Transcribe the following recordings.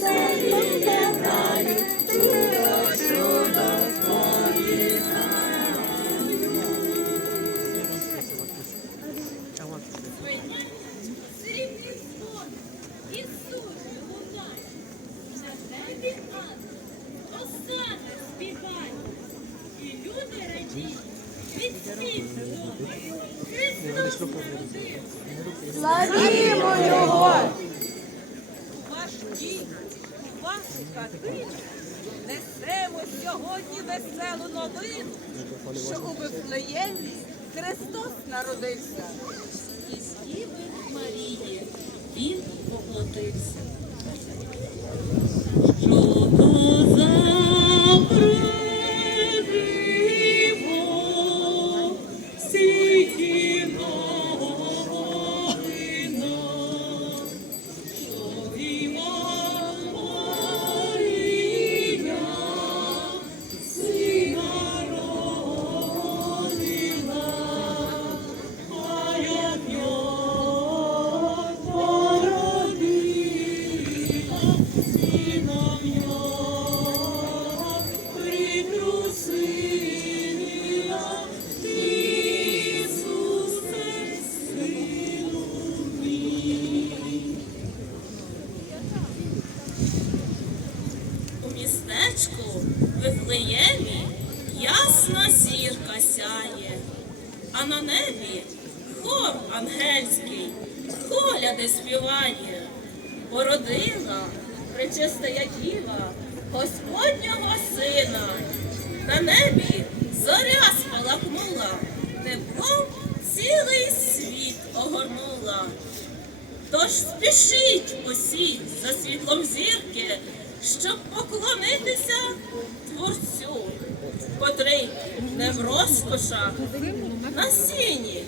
Срібний Славімо Його! ваш дім, у вашу хатину несемо сьогодні веселу новину, що у Вифлеємі Христос народився. І Діви Марії він поплатився. Зірка сяє, а на небі хор ангельський коляди співає. Породила пречистая діва Господнього сина. На небі зоря спалахнула, теплом цілий світ огорнула. Тож спішіть усі за світлом зірки, щоб поклонитися не в розкошах на сіні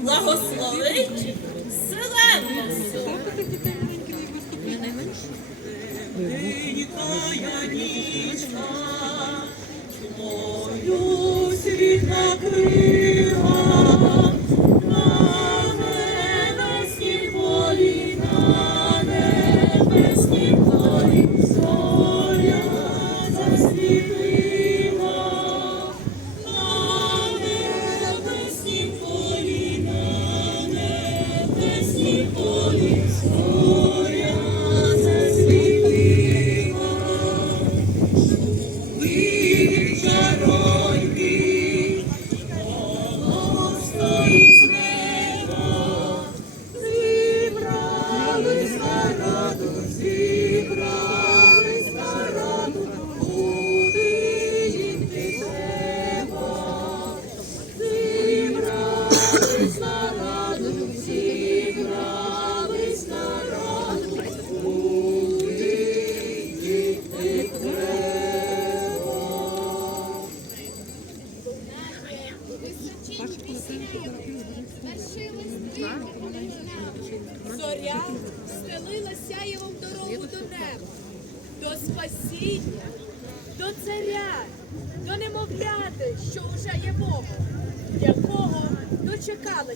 благословить вселенну всю. Тихая нічка, тьмою світ накрила,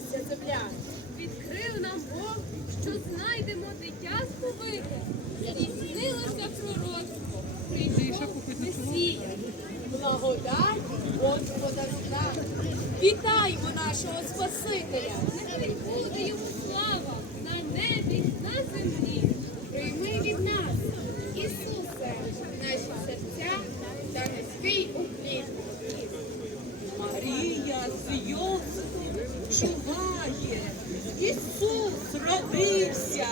дочекалася земля. Відкрив нам Бог, що знайдемо дитя сповите. Здійснилося пророцтво. Прийшов Месія. Благодать Господа з нами. Вітаємо нашого Спасителя. Нехай буде йому слава на небі, на землі. Прийми від нас, Ісусе, наші серця та низький уклін. Марія з Йосифом чуває, Ісус родився,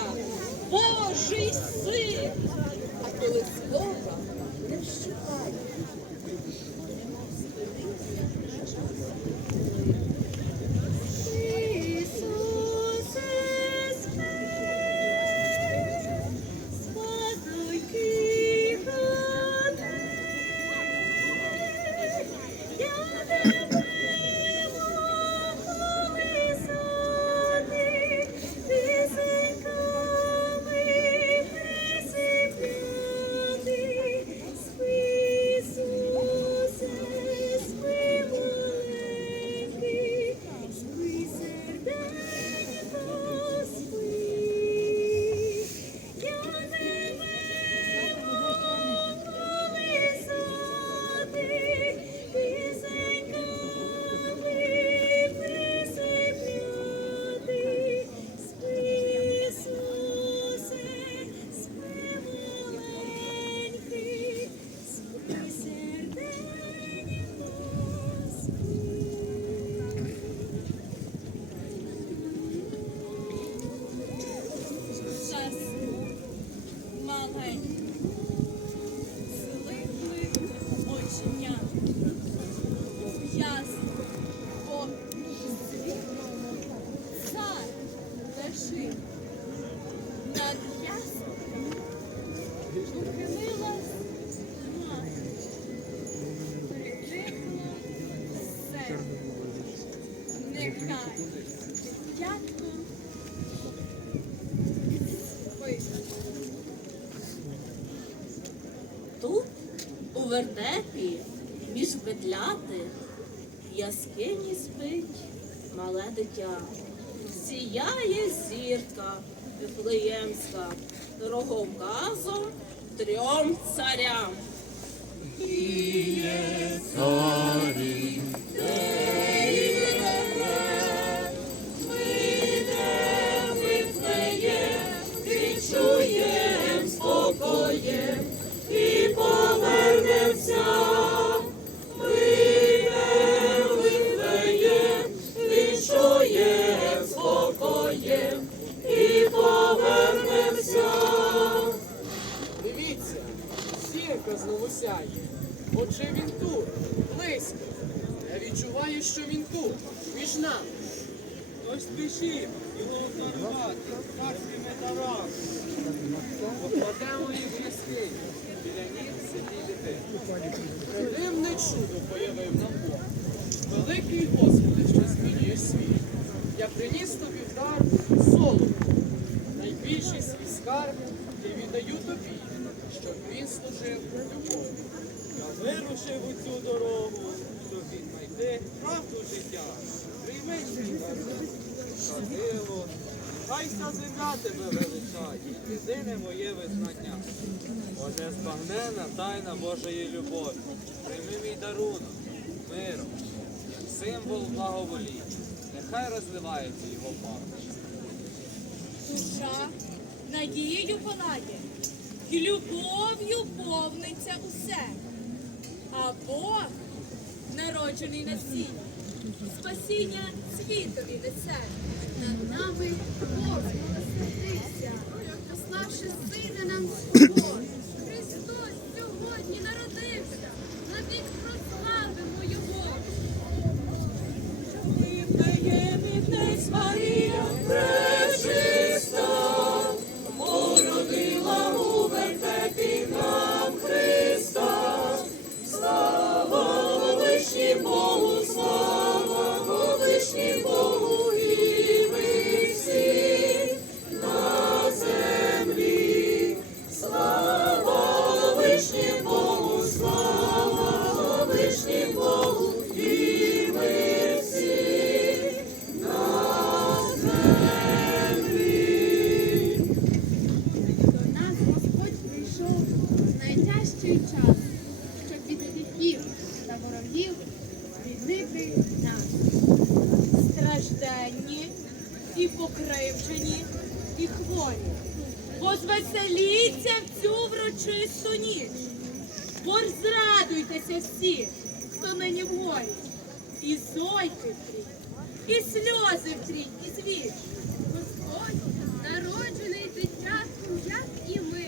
Божий син. А коли слова не вщухає, вертепі між петляти в яскині спить мале дитя. Сіяє зірка Вифлеємська роговказом трьом царям. Відчуєм Хай вся земля тебе величає, єдине моє визнання. Боже збагнена тайна Божої любові. Прийми мій дарунок, миром, як символ благовоління. Нехай розливається його пам'ять. Душа надією палає, і любов'ю повниться усе. А Бог, народжений на сіль, спасіння світові несе. Над нами Бог милосердився, пославши сина нам. Цю врочисту ніч. Возрадуйтеся всі, хто нині в горі. І зойки втріть, і сльози втріть, і звіч. Господь народжений дитятком, як і ми.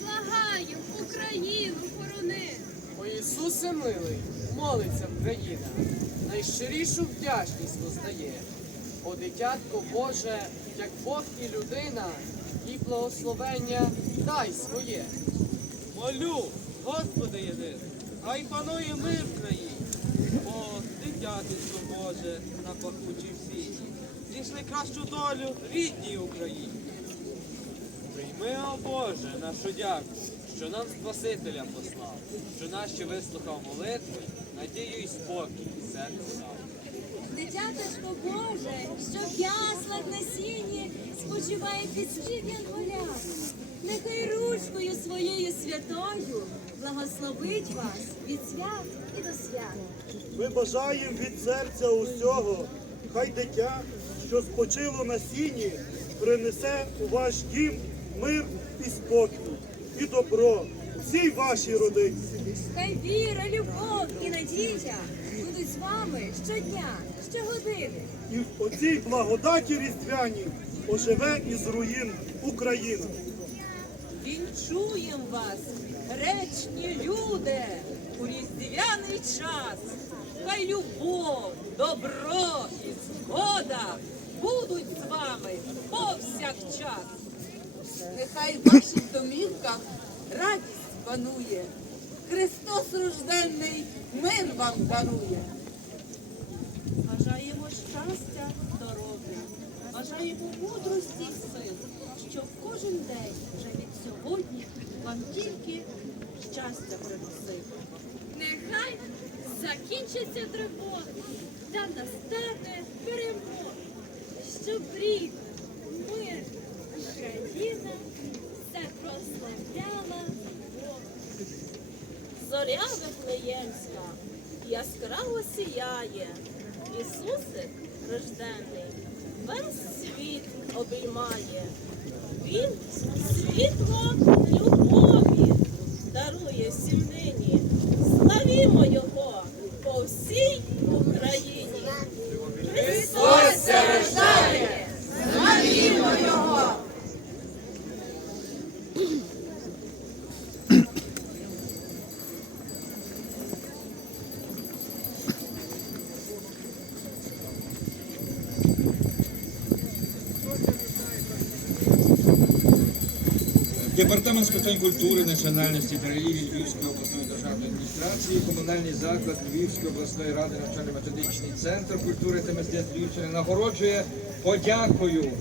Благаєм Україну хорони. О Ісусе милий, молиться Україна, найщирішу вдячність воздає. О дитятко Боже, як Бог і людина, і благословення дай своє. Молю, Господи єдиний, хай панує мир в країні. О, дитятинство Боже, на пахучій всі. Зійшли кращу долю рідній Україні. Прийми, о Боже, нашу дяку, що нам Спасителя послав, що наші вислухав молитви, надію і спокій серце. Дитяточко Боже, що в яслах на сіні спочиває під янголя. Нехай ручкою своєю святою благословить вас від свят і до свят. Ми бажаємо від серця усього, хай дитя, що спочило на сіні, принесе у ваш дім мир і спокій, і добро всій вашій родині. Хай віра, любов і надія будуть з вами щодня, щогодини. І в оцій благодаті різдвяній оживе із руїн Україна. Вінчуєм вас, гречні люди, у різдвяний час. Хай любов, добро і згода будуть з вами повсякчас. Нехай в ваших домівках радість панує. Христос рожденний мир вам дарує. Бажаємо щастя, здоров'я, бажаємо мудрості й сил, щоб кожен день вже від сьогодні вам тільки щастя приносити. Нехай закінчиться тривога, та настане перемога, щоб рік, мир, Україна все прославляла. Зоря Вифлеємська яскраво сіяє. Ісусик рождений весь світ обіймає. Він світло любові дарує всім нині. Славімо його по всій Україні. Христос рождає! Славімо його! Департамент з питань культури, національності та релігії Львівської обласної державної адміністрації, комунальний заклад Львівської обласної ради навчально-методичний центр культури та мистецтв Львівщини нагороджує подякою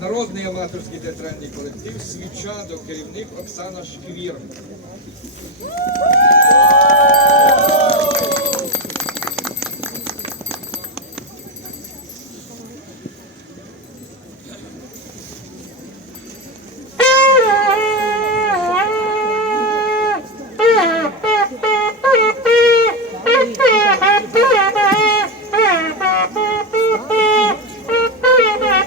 народний аматорський театральний колектив Свічадок, керівник Оксана Шквір.